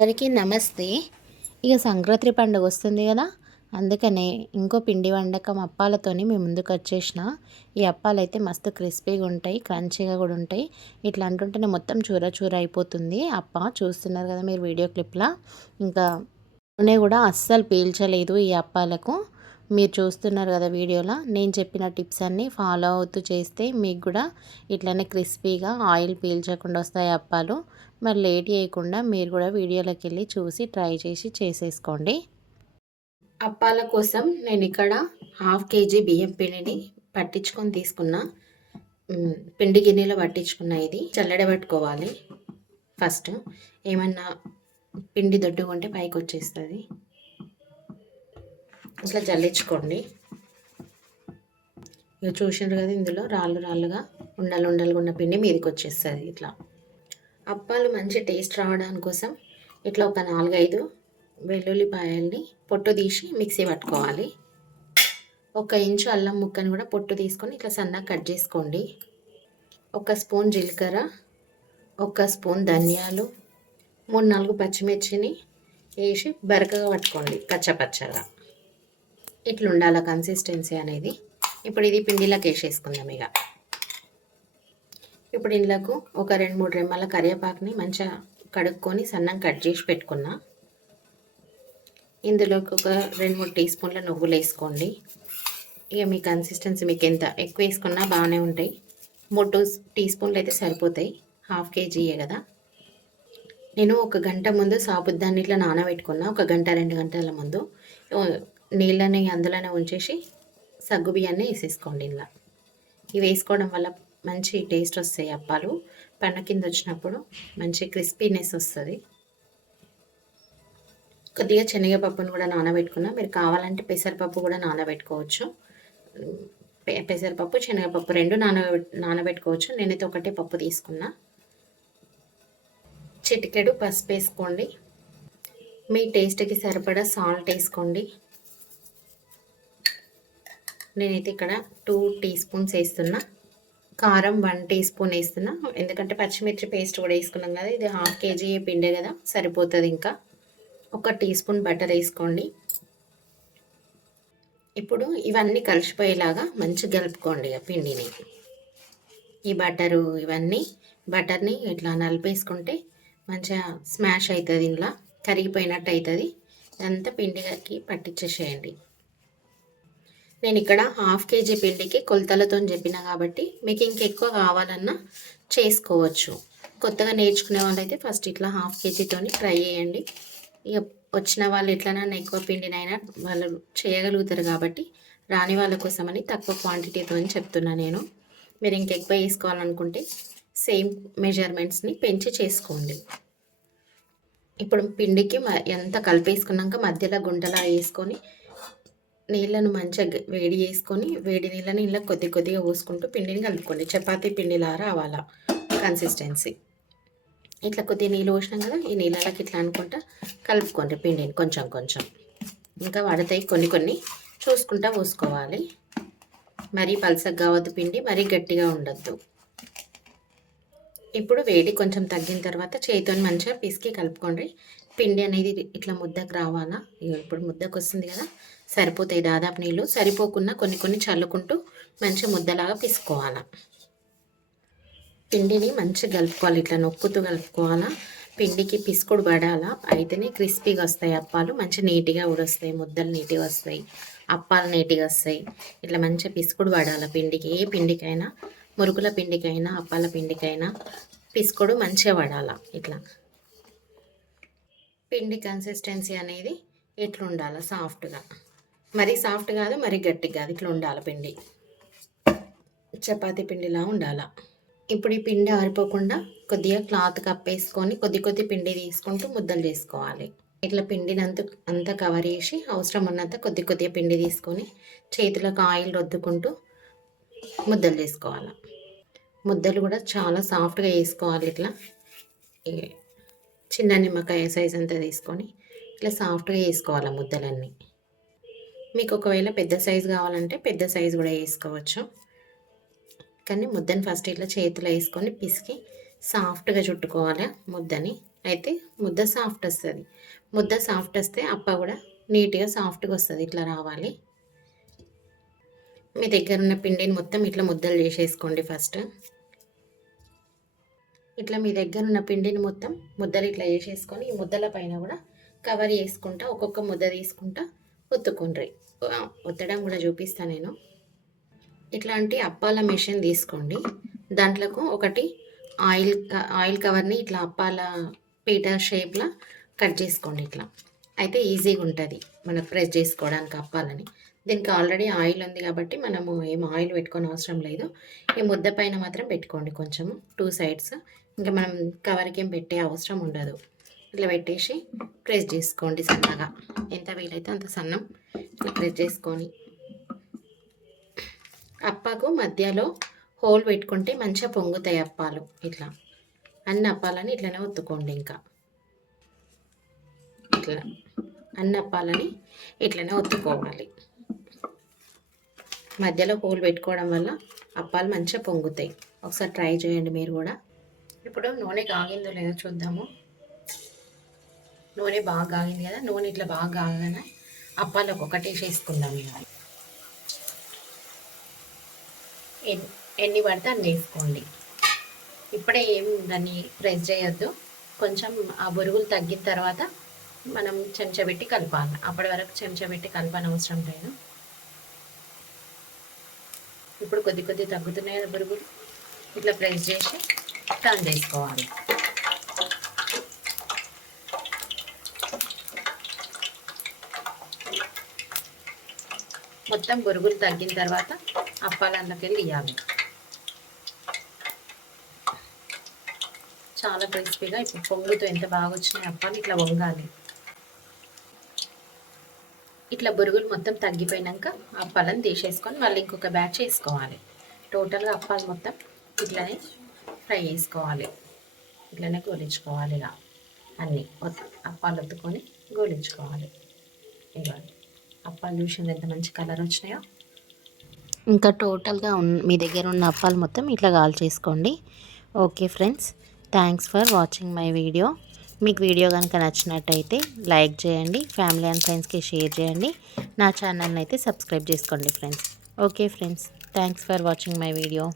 అందరికీ నమస్తే. ఇక సంక్రాంతి పండుగ వస్తుంది కదా అందుకనే ఇంకో పిండి వండకం అప్పాలతోని మేము ముందుకు వచ్చేసిన. ఈ అప్పాలు అయితే మస్తు క్రిస్పీగా ఉంటాయి క్రంచీగా కూడా ఉంటాయి. ఇట్లా అంటుంటేనే మొత్తం చూర చూర అయిపోతుంది. అప్ప చూస్తున్నారు కదా మీరు వీడియో క్లిప్లా. ఇంకా నూనె కూడా అస్సలు పీల్చలేదు ఈ అప్పాలకు. మీరు చూస్తున్నారు కదా వీడియోలో నేను చెప్పిన టిప్స్ అన్నీ ఫాలో అవుతూ చేస్తే మీకు కూడా ఇట్లనే క్రిస్పీగా ఆయిల్ పీల్చకుండా వస్తాయి అప్పాలు. మరి లేట్ చేయకుండా మీరు కూడా వీడియోలోకి వెళ్ళి చూసి ట్రై చేసి చేసేసుకోండి. అప్పాల కోసం నేను ఇక్కడ హాఫ్ కేజీ బియ్యం పిండిని పట్టించుకొని తీసుకున్నా. పిండి గిన్నెలో పట్టించుకున్న ఇది. చల్లడబెట్టుకోవాలి ఫస్ట్. ఏమన్నా పిండి దొడ్డుకుంటే పైకి వచ్చేస్తుంది ఇట్లా జల్లించుకోండి. ఇక చూసినారు కదా ఇందులో రాళ్ళు రాళ్ళుగా ఉండలు ఉండలుగా ఉన్న పిండి మీదకి వచ్చేస్తుంది ఇట్లా. అప్పాలు మంచి టేస్ట్ రావడానికి కోసం ఇట్లా ఒక నాలుగైదు వెల్లుల్లిపాయల్ని పొట్టు తీసి మిక్సీ పట్టుకోవాలి. ఒక ఇంచు అల్లం ముక్కని కూడా పొట్టు తీసుకొని ఇట్లా సన్నగా కట్ చేసుకోండి. ఒక స్పూన్ జీలకర్ర ఒక స్పూన్ ధనియాలు మూడు నాలుగు పచ్చిమిర్చిని వేసి బరకగా పట్టుకోండి కచ్చపచ్చగా ఇట్లా ఉండాలి కన్సిస్టెన్సీ అనేది. ఇప్పుడు ఇది పిండిలోకి వేసేసుకుందాం ఇక. ఇప్పుడు ఇందులోకి ఒక రెండు మూడు రెమ్మల కరివేపాకుని మంచిగా కడుక్కొని సన్నం కట్ చేసి పెట్టుకున్నా. ఇందులోకి ఒక రెండు మూడు టీ స్పూన్ల నువ్వులు వేసుకోండి. ఇక మీ కన్సిస్టెన్సీ మీకు ఎంత ఎక్కువ వేసుకున్నా బాగానే ఉంటాయి. మూడు టీ స్పూన్లు అయితే సరిపోతాయి. హాఫ్ కేజీయే కదా. నేను ఒక గంట ముందు సాబుద్దాన్ని ఇట్లా నానబెట్టుకున్నా. ఒక గంట రెండు గంటల ముందు. నీళ్ళని అందులోనే ఉంచేసి సగ్గు బియ్యాన్ని వేసేసుకోండి ఇలా ఇవి వేసుకోవడం వల్ల మంచి టేస్ట్ వస్తాయి అప్పాలు. పండ కింద వచ్చినప్పుడు మంచి క్రిస్పీనెస్ వస్తుంది. కొద్దిగా శనగపప్పును కూడా నానబెట్టుకున్నా. మీరు కావాలంటే పెసరపప్పు కూడా నానబెట్టుకోవచ్చు. పెసరపప్పు శనగపప్పు రెండు నాన నానబెట్టుకోవచ్చు. నేనైతే ఒకటే పప్పు తీసుకున్నా. చిటికెడు పసుపు వేసుకోండి. మీ టేస్ట్కి సరిపడా సాల్ట్ వేసుకోండి. నేనైతే ఇక్కడ టూ టీ స్పూన్స్ వేస్తున్నా. కారం వన్ టీ స్పూన్ వేస్తున్నా. ఎందుకంటే పచ్చిమిర్చి పేస్ట్ కూడా వేసుకున్నాం కదా ఇది హాఫ్ కేజీ పిండే కదా సరిపోతుంది ఇంకా. ఒక టీ స్పూన్ బటర్ వేసుకోండి. ఇప్పుడు ఇవన్నీ కలిసిపోయేలాగా మంచిగా కలుపుకోండి ఆ పిండిని. ఈ బటరు ఇవన్నీ బటర్ని ఇట్లా నలిపేసుకుంటే మంచిగా స్మాష్ అవుతుంది ఇంట్లో కరిగిపోయినట్టు అవుతుంది ఇదంతా పిండికి పట్టించేసేయండి. నేను ఇక్కడ హాఫ్ కేజీ పిండికి కొలతలతో చెప్పిన కాబట్టి మీకు ఇంకెక్కువ కావాలన్నా చేసుకోవచ్చు. కొత్తగా నేర్చుకునే వాళ్ళైతే ఫస్ట్ ఇట్లా హాఫ్ కేజీతోని ట్రై చేయండి. ఇక వచ్చిన వాళ్ళు ఎట్లనైనా ఎక్కువ పిండినైనా వాళ్ళు చేయగలుగుతారు కాబట్టి రాని వాళ్ళ కోసమని తక్కువ క్వాంటిటీతో అని చెప్తున్నా నేను. మీరు ఇంకెక్కువ వేసుకోవాలనుకుంటే సేమ్ మెజర్మెంట్స్ని పెంచి చేసుకోండి. ఇప్పుడు పిండికి ఎంత కలిపేసుకున్నాక మధ్యలో గుంటలా వేసుకొని నీళ్ళను మంచిగా వేడి చేసుకొని వేడి నీళ్ళని ఇలా కొద్ది కొద్దిగా పోసుకుంటూ పిండిని కలుపుకోండి. చపాతీ పిండిలా రావాలా? కన్సిస్టెన్సీ ఇట్లా కొద్దిగా నీళ్ళు పోసినాం కదా ఈ నీళ్ళకి ఇట్లా అనుకుంటా కలుపుకోండి పిండిని కొంచెం కొంచెం. ఇంకా పడతాయి కొన్ని కొన్ని చూసుకుంటా పోసుకోవాలి. మరీ పలసగా కావద్దు పిండి మరీ గట్టిగా ఉండొద్దు. ఇప్పుడు వేడి కొంచెం తగ్గిన తర్వాత చేతితో మంచిగా పిసికి కలుపుకోండి. పిండి అనేది ఇట్లా ముద్దకు రావాలా? ఇగో ఇప్పుడు ముద్దకు వస్తుంది కదా సరిపోతాయి. దాదాపు నీళ్ళు సరిపోకుండా కొన్ని కొన్ని చల్లుకుంటూ మంచిగా ముద్దలాగా పిసుకోవాలా. పిండిని మంచిగా కలుపుకోవాలి. ఇట్లా నొక్కుతూ కలుపుకోవాలా. పిండికి పిసుకుడు పడాలా. అయితేనే క్రిస్పీగా వస్తాయి అప్పాలు. మంచి నీట్గా కూడా వస్తాయి. ముద్దలు నీట్గా వస్తాయి. అప్పాలు నీట్గా వస్తాయి. ఇట్లా మంచిగా పిసుకుడు పడాలా పిండికి. ఏ పిండికైనా మురుకుల పిండికైనా అప్పాల పిండికైనా పిసుకుడు మంచిగా పడాలా. ఇట్లా. పిండి కన్సిస్టెన్సీ అనేది ఇట్లా సాఫ్ట్గా మరీ సాఫ్ట్ కాదు మరీ గట్టి కాదు. ఇట్లా ఉండాలి పిండి. చపాతీ పిండిలా ఉండాల. ఇప్పుడు ఈ పిండి ఆరిపోకుండా కొద్దిగా క్లాత్ కప్పేసుకొని కొద్ది కొద్ది పిండి తీసుకుంటూ ముద్దలు చేసుకోవాలి. ఇట్లా పిండిని అంత అంతా కవర్ చేసి అవసరం ఉన్నంత కొద్ది కొద్దిగా పిండి తీసుకొని చేతులకు ఆయిల్ రుద్దుకుంటూ ముద్దలు చేసుకోవాలి. ముద్దలు కూడా చాలా సాఫ్ట్గా వేసుకోవాలి ఇట్లా. చిన్న నిమ్మకాయ సైజ్ అంతా తీసుకొని ఇట్లా సాఫ్ట్గా వేసుకోవాలి ముద్దలన్నీ. మీకు ఒకవేళ పెద్ద సైజు కావాలంటే పెద్ద సైజు కూడా వేసుకోవచ్చు. కానీ ముద్దని ఫస్ట్ ఇట్లా చేతిలో వేసుకొని పిసికి సాఫ్ట్గా చుట్టుకోవాలి ముద్దని. అయితే ముద్ద సాఫ్ట్ వస్తుంది. ముద్ద సాఫ్ట్ వస్తే అప్ప కూడా నీట్గా సాఫ్ట్గా వస్తుంది ఇట్లా రావాలి. మీ దగ్గర ఉన్న పిండిని మొత్తం ఇట్లా ముద్దలు చేసేసుకోండి ఫస్ట్. ఇట్లా మీ దగ్గర ఉన్న పిండిని మొత్తం ముద్దలు ఇట్లా చేసేసుకొని ఈ ముద్దల పైన కూడా కవర్ చేసుకుంటా ఒక్కొక్క ముద్ద తీసుకుంటా ఒత్తుకుండ్రి ఒత్తడం కూడా చూపిస్తాను నేను. ఇట్లాంటి అప్పాల మిషన్ తీసుకోండి. దాంట్లో ఒకటి ఆయిల్ ఆయిల్ కవర్ని ఇట్లా అప్పాల పీట షేప్లో కట్ చేసుకోండి ఇట్లా. అయితే ఈజీగా ఉంటుంది మనకు ప్రెస్ చేసుకోవడానికి అప్పాలని. దీనికి ఆల్రెడీ ఆయిల్ ఉంది కాబట్టి మనము ఏం ఆయిల్ పెట్టుకొని అవసరం లేదు. ఈ ముద్ద పైన మాత్రం పెట్టుకోండి కొంచెము టూ సైడ్స్. ఇంకా మనం కవర్కి ఏం పెట్టే అవసరం ఉండదు. ఇట్లా పెట్టేసి ప్రెస్ చేసుకోండి సన్నగా. ఎంత వీలైతే అంత సన్నం ఇట్లా ప్రెస్ చేసుకొని. అప్పకు మధ్యలో హోల్ పెట్టుకుంటే మంచిగా పొంగుతాయి అప్పాలు ఇట్లా. అన్ని అప్పాలని ఇట్లనే ఒత్తుకోండి ఇంకా. ఇట్లా. అన్ని అప్పాలని ఇట్లనే ఒత్తుకోవాలి. మధ్యలో హోల్ పెట్టుకోవడం వల్ల అప్పాలు మంచిగా పొంగుతాయి. ఒకసారి ట్రై చేయండి మీరు కూడా. ఇప్పుడు నూనె కాగిందో లేదో చూద్దాము. నూనె బాగా కాగింది కదా నూనె ఇట్లా బాగా కాగానే అప్పాలు ఒక్కొక్కటి వేసుకుందాం ఇక. ఎన్ని పడితే అన్ని వేసుకోండి. ఇప్పుడే ఏం దాన్ని ప్రెస్ చేయొద్దు. కొంచెం ఆ బొరుగులు తగ్గిన తర్వాత మనం చెంచా పెట్టి కలపాలి. అప్పటి వరకు చెంచా పెట్టి కలపని అవసరం లేదు. ఇప్పుడు కొద్ది కొద్ది తగ్గుతున్నాయి కదా బొరుగులు. ఇట్లా ప్రెస్ చేసి టర్న్ చేసుకోవాలి. మొత్తం బొరుగులు తగ్గిన తర్వాత అప్పాలన్నకి వెళ్ళి ఇవ్వాలి చాలా క్రిస్పీగా ఇప్పుడు పొంగుతో ఎంత బాగా వచ్చినాయి అప్పాలు ఇట్లా వంగాలి. ఇట్లా బొరుగులు మొత్తం తగ్గిపోయినాక అప్పాలను తీసేసుకొని మళ్ళీ ఇంకొక బ్యాచ్ వేసుకోవాలి. టోటల్గా అప్పాలు మొత్తం ఇట్లనే ఫ్రై చేసుకోవాలి. ఇట్లనే గోలించుకోవాలి ఇలా అన్నీ. అప్పాలు ఒత్తుకొని గోలించుకోవాలి. ఇవ్వాలి అప్పాలు చూసింది ఎంత మంచి కలర్ వచ్చినాయో? ఇంకా టోటల్గా ఉన్ మీ దగ్గర ఉన్న అప్పాలు మొత్తం ఇట్లా కాల్ చేసుకోండి. Okay friends thanks for watching my video మీకు వీడియో కనుక నచ్చినట్టయితే లైక్ చేయండి. ఫ్యామిలీ అండ్ ఫ్రెండ్స్కి షేర్ చేయండి. నా ఛానల్ని అయితే సబ్స్క్రైబ్ చేసుకోండి friends okay friends thanks for watching my video